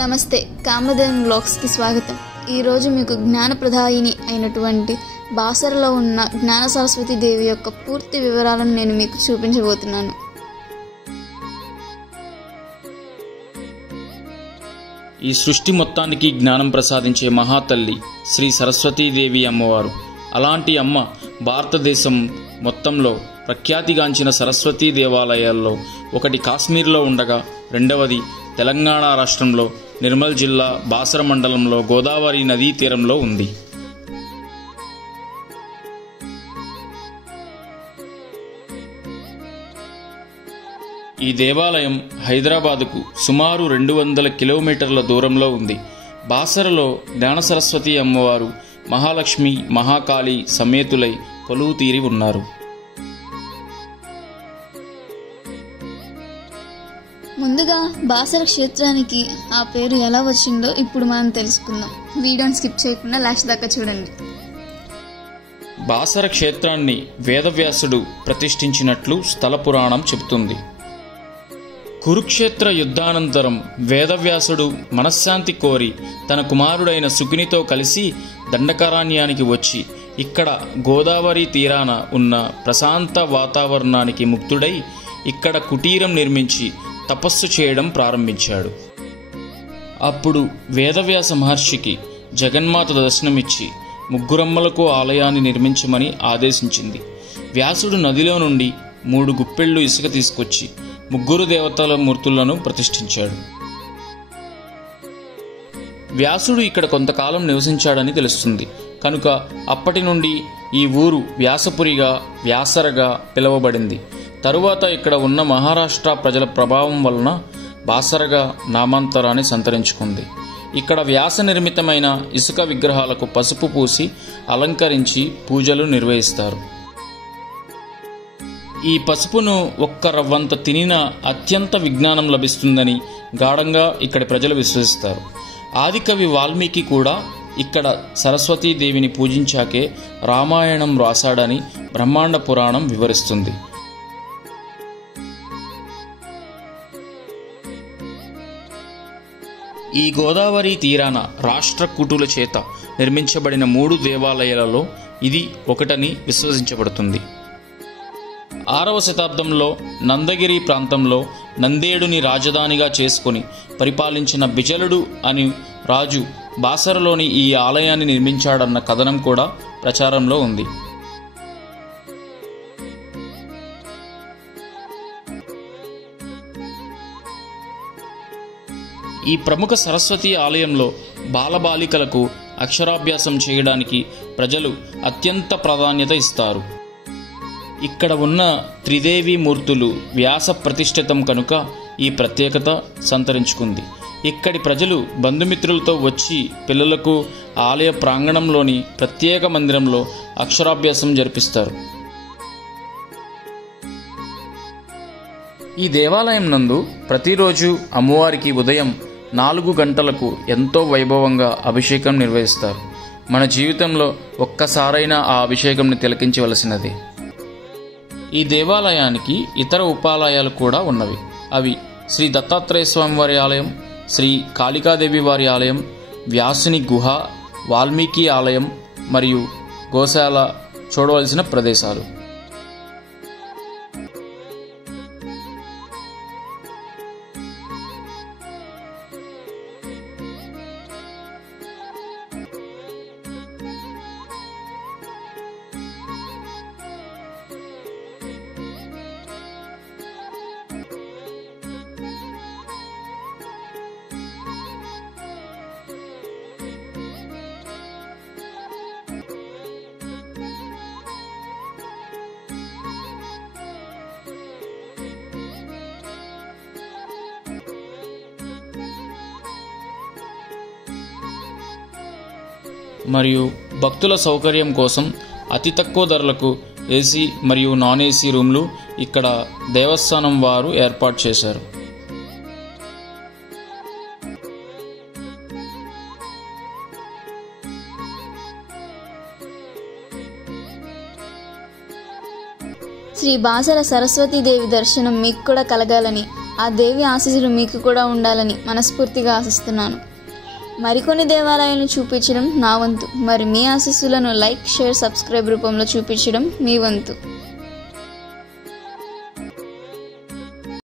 నమస్తే, కామధేను వ్లాగ్స్కి స్వాగతం. ఈరోజు మీకు జ్ఞానప్రదాయిని అయినటువంటి బాసరలో ఉన్న జ్ఞాన సరస్వతి దేవి యొక్క పూర్తి వివరాలను నేను మీకు చూపించబోతున్నాను. ఈ సృష్టి మొత్తానికి జ్ఞానం ప్రసాదించే మహాతల్లి శ్రీ సరస్వతీదేవి అమ్మవారు. అలాంటి అమ్మ భారతదేశం మొత్తంలో ప్రఖ్యాతిగాంచిన సరస్వతీ దేవాలయాల్లో ఒకటి కాశ్మీర్లో ఉండగా, రెండవది తెలంగాణ రాష్ట్రంలో నిర్మల్ జిల్లా బాసర మండలంలో గోదావరి నదీ తీరంలో ఉంది. ఈ దేవాలయం హైదరాబాదుకు సుమారు 200 కిలోమీటర్ల దూరంలో ఉంది. బాసరలో జ్ఞాన సరస్వతి అమ్మవారు మహాలక్ష్మి, మహాకాళి సమేతులై కొలువు తీరి ఉన్నారు. ముందుగా బాసర క్షేత్రానికి ఆ పేరు ఎలా వచ్చిందో ఇప్పుడు మనం తెలుసుకుందాం. వీడియోని స్కిప్ చేయకుండా లాస్ట్ దాకా చూడండి. బాసర క్షేత్రాన్ని వేదవ్యాసుడు ప్రతిష్ఠించినట్లు స్థల పురాణం చెబుతుంది. కురుక్షేత్ర యుద్ధానంతరం వేదవ్యాసుడు మనశ్శాంతి కోరి తన కుమారుడైన శుకునితో కలిసి దండకారణ్యానికి వచ్చి ఇక్కడ గోదావరి తీరాన ఉన్న ప్రశాంత వాతావరణానికి ముక్తుడై ఇక్కడ కుటీరం నిర్మించి తపస్సు చేయడం ప్రారంభించాడు. అప్పుడు వేదవ్యాస మహర్షికి జగన్మాత దర్శనమిచ్చి ముగ్గురమ్మలకు ఆలయాన్ని నిర్మించమని ఆదేశించింది. వ్యాసుడు నదిలో నుండి 3 గుప్పెళ్లు ఇసుక తీసుకొచ్చి ముగ్గురు దేవతల మూర్తులను ప్రతిష్ఠించాడు. వ్యాసుడు ఇక్కడ కొంతకాలం నివసించాడని తెలుస్తుంది. కనుక అప్పటి నుండి ఈ ఊరు వ్యాసపురిగా, వ్యాసరగా పిలువబడింది. తరువాత ఇక్కడ ఉన్న మహారాష్ట్ర ప్రజల ప్రభావం వలన బాసరగా నామాంతరాన్ని సంతరించుకుంది. ఇక్కడ వ్యాస నిర్మితమైన ఇసుక విగ్రహాలకు పసుపు పూసి అలంకరించి పూజలు నిర్వహిస్తారు. ఈ పసుపును ఒక్క రవ్వంత తినినా అత్యంత విజ్ఞానం లభిస్తుందని గాఢంగా ఇక్కడి ప్రజలు విశ్వసిస్తారు. ఆదికవి వాల్మీకి కూడా ఇక్కడ సరస్వతీదేవిని పూజించాకే రామాయణం రాశాడని బ్రహ్మాండ పురాణం వివరిస్తుంది. ఈ గోదావరి తీరాన రాష్ట్రకూటుల చేత నిర్మించబడిన 3 దేవాలయాలలో ఇది ఒకటని విశ్వసించబడుతుంది. 6వ శతాబ్దంలో నందగిరి ప్రాంతంలో నందేడుని రాజధానిగా చేసుకుని పరిపాలించిన బిజలుడు అని రాజు బాసరలోని ఈ ఆలయాన్ని నిర్మించాడన్న కథనం కూడా ప్రచారంలో ఉంది. ఈ ప్రముఖ సరస్వతి ఆలయంలో బాలబాలికలకు అక్షరాభ్యాసం చేయడానికి ప్రజలు అత్యంత ప్రాధాన్యత ఇస్తారు. ఇక్కడ ఉన్న త్రిదేవి మూర్తులు వ్యాస ప్రతిష్ఠితం కనుక ఈ ప్రత్యేకత సంతరించుకుంది. ఇక్కడి ప్రజలు బంధుమిత్రులతో వచ్చి పిల్లలకు ఆలయ ప్రాంగణంలోని ప్రత్యేక మందిరంలో అక్షరాభ్యాసం జరిపిస్తారు. ఈ దేవాలయం నందు ప్రతిరోజు అమ్మవారికి ఉదయం 4 గంటలకు ఎంతో వైభవంగా అభిషేకం నిర్వహిస్తారు. మన జీవితంలో ఒక్కసారైనా ఆ అభిషేకంని తిలకించవలసినదే. ఈ దేవాలయానికి ఇతర ఉపాలయాలు కూడా ఉన్నవి. అవి శ్రీ దత్తాత్రేయ స్వామి వారి ఆలయం, శ్రీ కాళికాదేవి వారి ఆలయం, వ్యాసుని గుహ, వాల్మీకి ఆలయం మరియు గోశాల చూడవలసిన ప్రదేశాలు. మరియు భక్తుల సౌకర్యం కోసం అతి తక్కువ ధరలకు ఏసీ మరియు నాన్ ఏసీ రూమ్లు ఇక్కడ దేవస్థానం వారు ఏర్పాటు చేశారు. శ్రీ బాసర సరస్వతీదేవి దర్శనం మీకు కూడా కలగాలని ఆ దేవి ఆశీస్సులు మీకు కూడా ఉండాలని మనస్ఫూర్తిగా ఆశిస్తున్నాను. మరికొన్ని దేవాలయాలను చూపించడం నా వంతు. మరి మీ ఆశీస్సులను లైక్, షేర్, సబ్స్క్రైబ్ రూపంలో చూపించడం మీ వంతు.